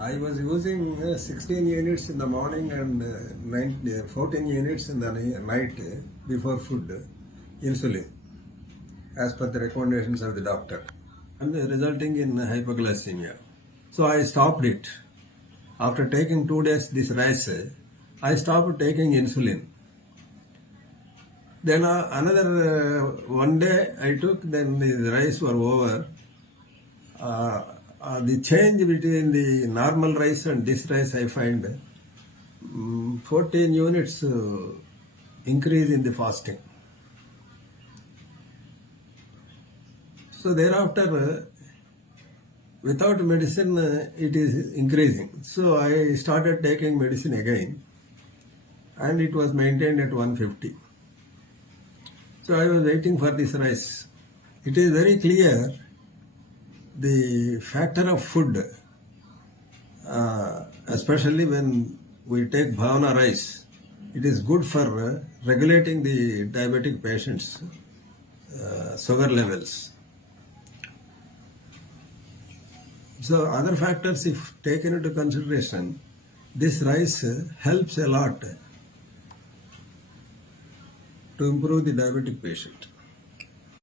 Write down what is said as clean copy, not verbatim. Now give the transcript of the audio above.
I was using 16 units in the morning and 14 units in the night before food, insulin, as per the recommendations of the doctor, and resulting in hypoglycemia. So I stopped it. After taking 2 days this rice, I stopped taking insulin. Then another one day I took, then the rice were over. The change between the normal rice and this rice I find 14 units increase in the fasting. So thereafter, without medicine, it is increasing. So I started taking medicine again, and it was maintained at 150. So I was waiting for this rice. It is very clear the factor of food, especially when we take bhavana rice, it is good for regulating the diabetic patients' sugar levels. So other factors, if taken into consideration, this rice helps a lot to improve the diabetic patient.